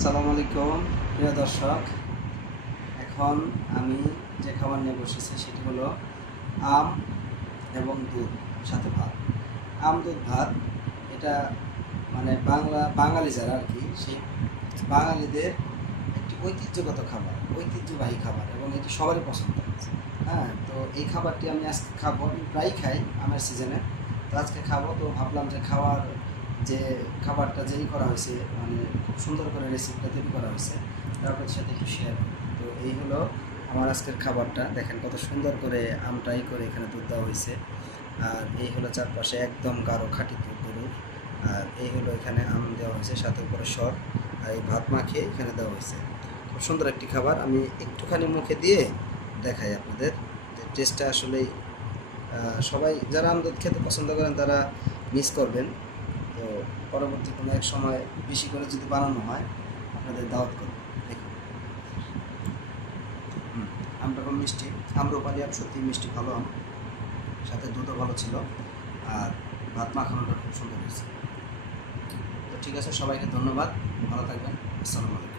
আসসালামু আলাইকুম প্রিয় দর্শক। এখন আমি যে খাবার নিয়ে বসেছি সেটি হলো আম এবং দুধ সাথে ভাত। আম দুধ ভাত, এটা মানে বাঙালি যারা আর কি, সেই বাঙালিদের একটি ঐতিহ্যগত খাবার, ঐতিহ্যবাহী খাবার, এবং এটি সবারই পছন্দ। হ্যাঁ, তো এই খাবারটি আমি আজকে খাবো। আমি প্রায় খাই আমের সিজনে, তো আজকে খাবো। তো ভাবলাম যে যে খাবারটা যেই করা হয়েছে, মানে খুব সুন্দর করে রেসিপিটা তৈরি করা হয়েছে, তারপর সাথে একটু শেয়ার করি। তো এই হলো আমার আজকের খাবারটা। দেখেন কত সুন্দর করে আমটাই করে এখানে দুধ দেওয়া হয়েছে। আর এই হলো চারপাশে একদম গাঢ় খাঁটি দুধ গরুর। আর এই হলো এখানে আম দেওয়া হয়েছে, সাথে উপরে সর, আর এই ভাত মাখিয়ে এখানে দেওয়া হয়েছে। খুব সুন্দর একটি খাবার। আমি একটুখানি মুখে দিয়ে দেখাই আপনাদের যে টেস্টটা আসলেই সবাই যারা আম দুধ খেতে পছন্দ করেন তারা মিস করবেন। তো পরবর্তী কোনো এক সময় বেশি করে যদি বানানো হয় আপনাদের দাওয়াত করব। দেখুন, আমটা খুব মিষ্টি, আম্রপালি আম সত্যি মিষ্টি, ভালো আম, সাথে দুধও ভালো ছিল, আর ভাত মাখানোটা খুব সুন্দর হয়েছে। তো ঠিক আছে, সবাইকে ধন্যবাদ, ভালো থাকবেন, আসসালামু আলাইকুম।